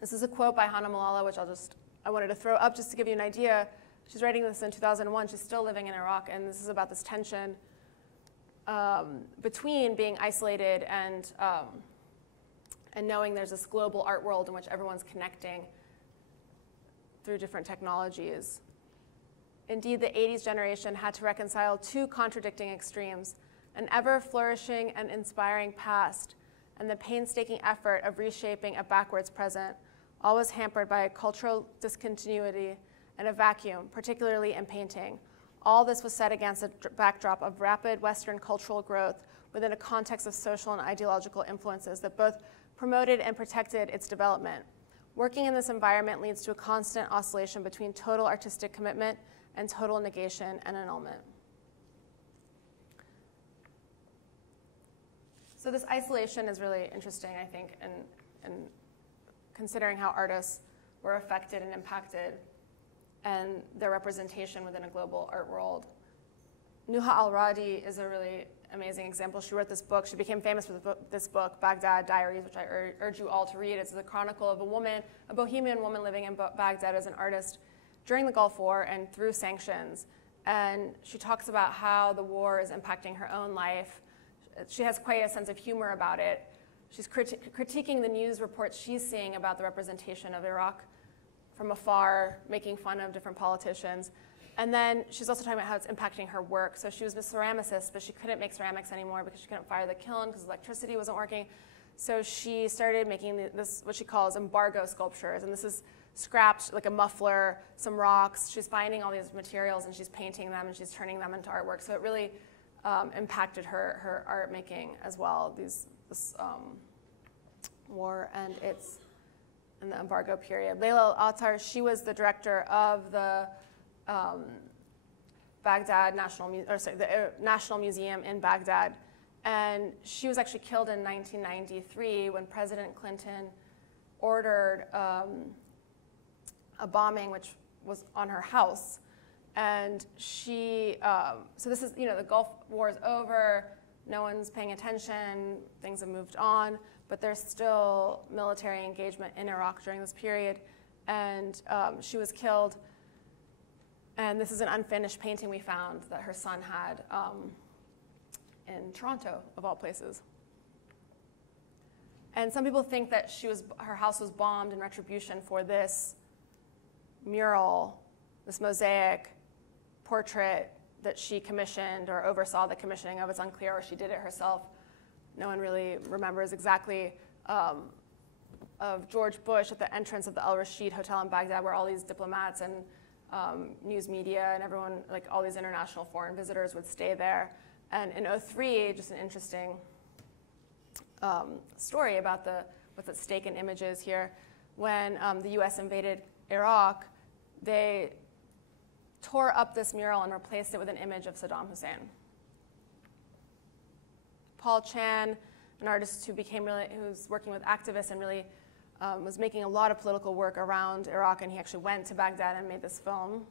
This is a quote by Hana Malala, which I wanted to throw up just to give you an idea. She's writing this in 2001. She's still living in Iraq, and this is about this tension between being isolated and knowing there's this global art world in which everyone's connecting through different technologies. Indeed, the 80s generation had to reconcile two contradicting extremes, an ever-flourishing and inspiring past, and the painstaking effort of reshaping a backwards present, always hampered by a cultural discontinuity and a vacuum, particularly in painting. All this was set against a backdrop of rapid Western cultural growth within a context of social and ideological influences that both promoted and protected its development. Working in this environment leads to a constant oscillation between total artistic commitment and total negation and annulment. So this isolation is really interesting, I think, in considering how artists were affected and impacted and their representation within a global art world. Nuha Al-Radi is a really amazing example. She wrote this book. She became famous for this book, Baghdad Diaries, which I urge you all to read. It's the chronicle of a bohemian woman living in Baghdad as an artist during the Gulf War and through sanctions. And she talks about how the war is impacting her own life. She has quite a sense of humor about it. She's critiquing the news reports she's seeing about the representation of Iraq from afar, making fun of different politicians. And then she's also talking about how it's impacting her work. So she was a ceramicist, but she couldn't make ceramics anymore because she couldn't fire the kiln because electricity wasn't working. So she started making this, what she calls embargo sculptures. And this is scrapped, like a muffler, some rocks. She's finding all these materials and she's painting them and she's turning them into artwork. So it really impacted her art making as well, this war and its in the embargo period. Layla Al-Attar, she was the director of the Baghdad National Museum in Baghdad, And she was actually killed in 1993 when President Clinton ordered a bombing which was on her house. And she, so this is, the Gulf War is over, no one's paying attention, things have moved on, but there's still military engagement in Iraq during this period. And she was killed. And this is an unfinished painting we found that her son had in Toronto, of all places. And some people think that her house was bombed in retribution for this mural, this mosaic portrait that she commissioned or oversaw the commissioning of. It's unclear, or she did it herself. No one really remembers exactly. Of George Bush at the entrance of the Al Rasheed Hotel in Baghdad, where all these diplomats and news media and everyone, like all these international foreign visitors, would stay there. And in 2003, just an interesting story about what's at stake in images here. When the US invaded Iraq, they tore up this mural and replaced it with an image of Saddam Hussein. Paul Chan, an artist who's working with activists and really was making a lot of political work around Iraq, and he actually went to Baghdad and made this film.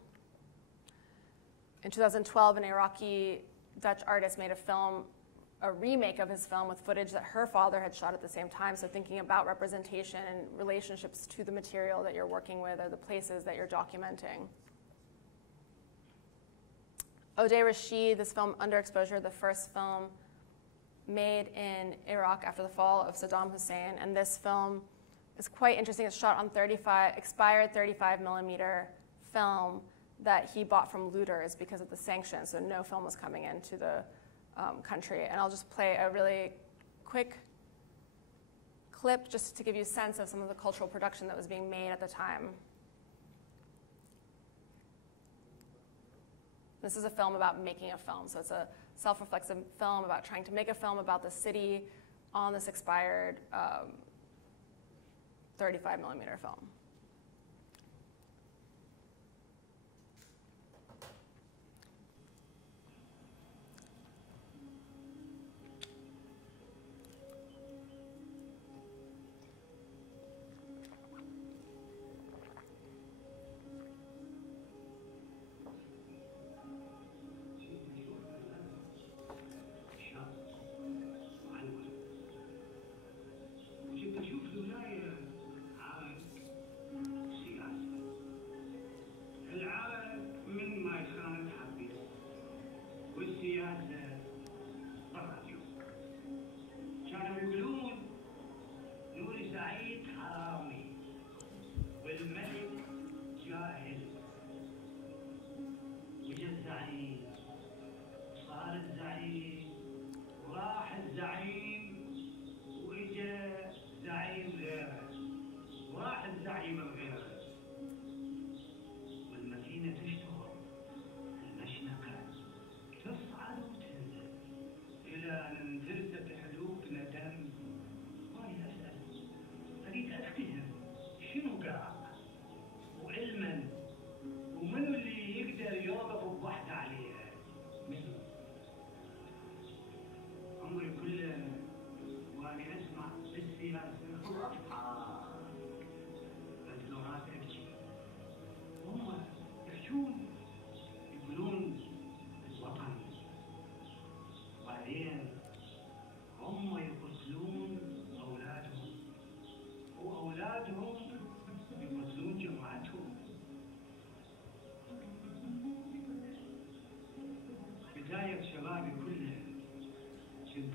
In 2012, an Iraqi Dutch artist made a remake of his film with footage that her father had shot at the same time, so thinking about representation and relationships to the material that you're working with or the places that you're documenting. Oday Rasheed, this film, Underexposure, the first film made in Iraq after the fall of Saddam Hussein, and this film is quite interesting. It's shot on expired 35 millimeter film that he bought from looters because of the sanctions, so no film was coming into the country. And I'll just play a really quick clip just to give you a sense of some of the cultural production that was being made at the time. This is a film about making a film, so it's a self-reflexive film about trying to make a film about the city on this expired 35 millimeter film.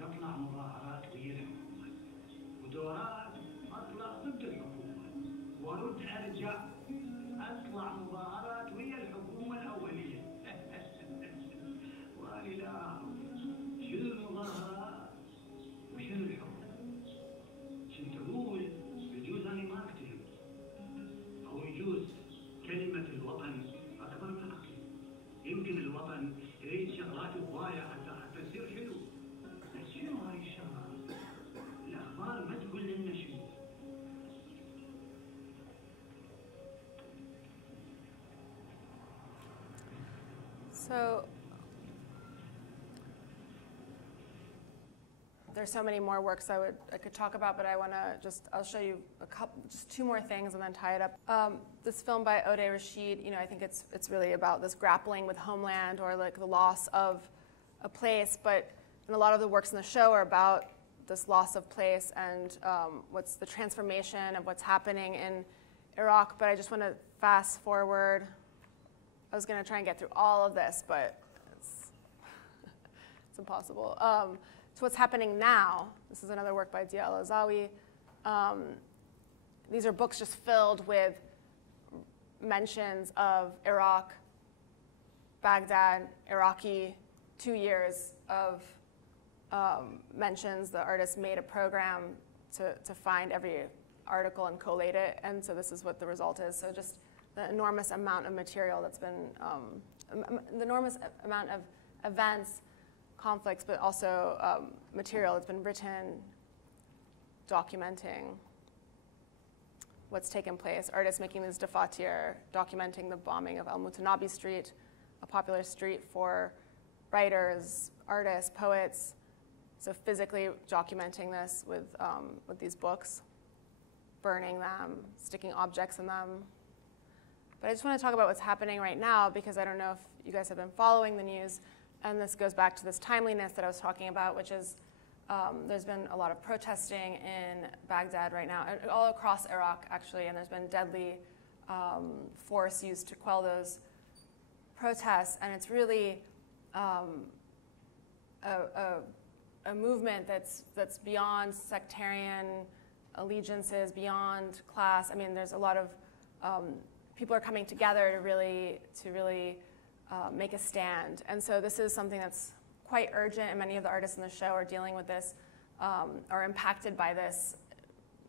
تطلع مظاهرات ويا الحكومة ودورات أطلع ضد الحكومة وأرد أرجع أطلع مظاهرات ويا الحكومة الأولية وأنا لا أعرف شنو المظاهرات وشنو الحكومة. كنت أقول يجوز أنا ما أكتب أو يجوز كلمة الوطن أكبر من عقلي. يمكن الوطن يريد شغلات هواية حتى تصير حلو. بس شنو هاي الشغلات؟ الأخبار ما تقول لنا شنو. So there's so many more works I could talk about, but I'll show you just two more things and then tie it up. This film by Oday Rasheed, I think it's really about this grappling with homeland or like the loss of a place, and a lot of the works in the show are about this loss of place and what's the transformation of what's happening in Iraq. But I just want to fast forward. I was going to try and get through all of this, but it's impossible. So what's happening now, this is another work by Dia El-Azawi. These are books just filled with mentions of Iraq, Baghdad, Iraqi, 2 years of mentions. The artist made a program to find every article and collate it, and so this is what the result is. So just the enormous amount of material that's been, the enormous amount of events, conflicts, but also material that's been written, documenting what's taken place. Artists making these dafatir, documenting the bombing of Al-Mutanabi Street, a popular street for writers, artists, poets. So physically documenting this with these books, burning them, sticking objects in them. But I just want to talk about what's happening right now because I don't know if you guys have been following the news. And this goes back to this timeliness that I was talking about, which is there's been a lot of protesting in Baghdad right now, and all across Iraq, actually, and there's been deadly force used to quell those protests. And it's really a movement that's beyond sectarian allegiances, beyond class. I mean, there's a lot of people are coming together to really make a stand. And so this is something that's quite urgent, and many of the artists in the show are dealing with this, are impacted by this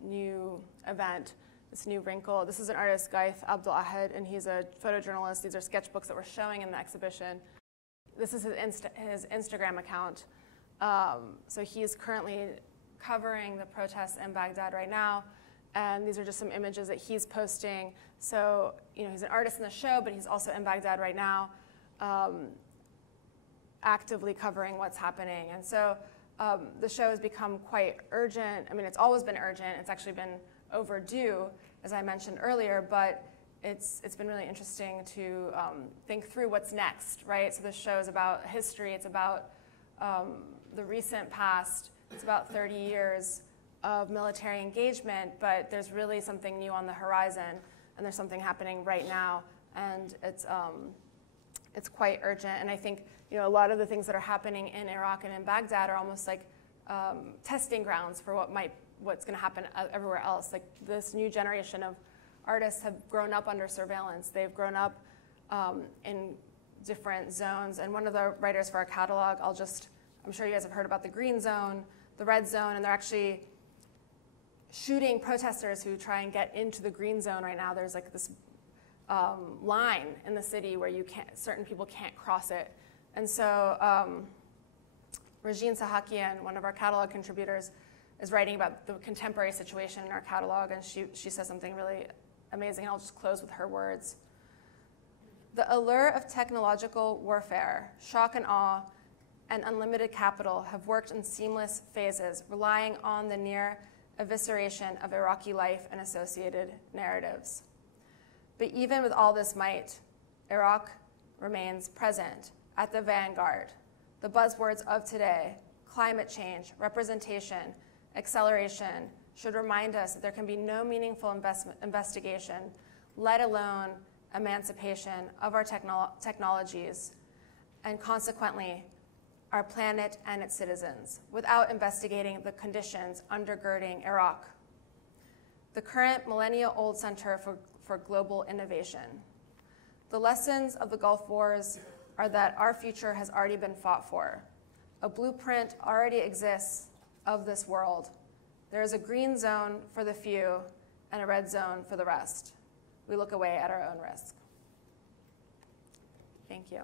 new event, this new wrinkle. This is an artist, Gaith Abdul Ahad, and he's a photojournalist. These are sketchbooks that we're showing in the exhibition. This is his Instagram account. So he's currently covering the protests in Baghdad right now, and these are just some images that he's posting. So, he's an artist in the show, but he's also in Baghdad right now, actively covering what's happening. And so the show has become quite urgent. I mean, it's always been urgent. It's actually been overdue, as I mentioned earlier, but it's been really interesting to think through what's next, right? So the show is about history. It's about the recent past. It's about 30 years of military engagement, but there's really something new on the horizon, and there's something happening right now, and it's quite urgent. And I think a lot of the things that are happening in Iraq and in Baghdad are almost like testing grounds for what's going to happen everywhere else. Like this new generation of artists have grown up under surveillance. They've grown up in different zones. And one of the writers for our catalog, I'm sure you guys have heard about the green zone, the red zone, and they're actually shooting protesters who try and get into the green zone right now. There's like this line in the city where certain people can't cross it. And so Regine Sahakian, one of our catalog contributors, is writing about the contemporary situation in our catalog, and she says something really amazing, and I'll just close with her words. The allure of technological warfare, shock and awe, and unlimited capital have worked in seamless phases, relying on the near evisceration of Iraqi life and associated narratives. But even with all this might, Iraq remains present, at the vanguard. The buzzwords of today, climate change, representation, acceleration, should remind us that there can be no meaningful investigation, let alone emancipation of our technologies, and consequently, our planet and its citizens, without investigating the conditions undergirding Iraq. The current millennia-old Center for Global Innovation. The lessons of the Gulf Wars are that our future has already been fought for. A blueprint already exists of this world. There is a green zone for the few and a red zone for the rest. We look away at our own risk. Thank you.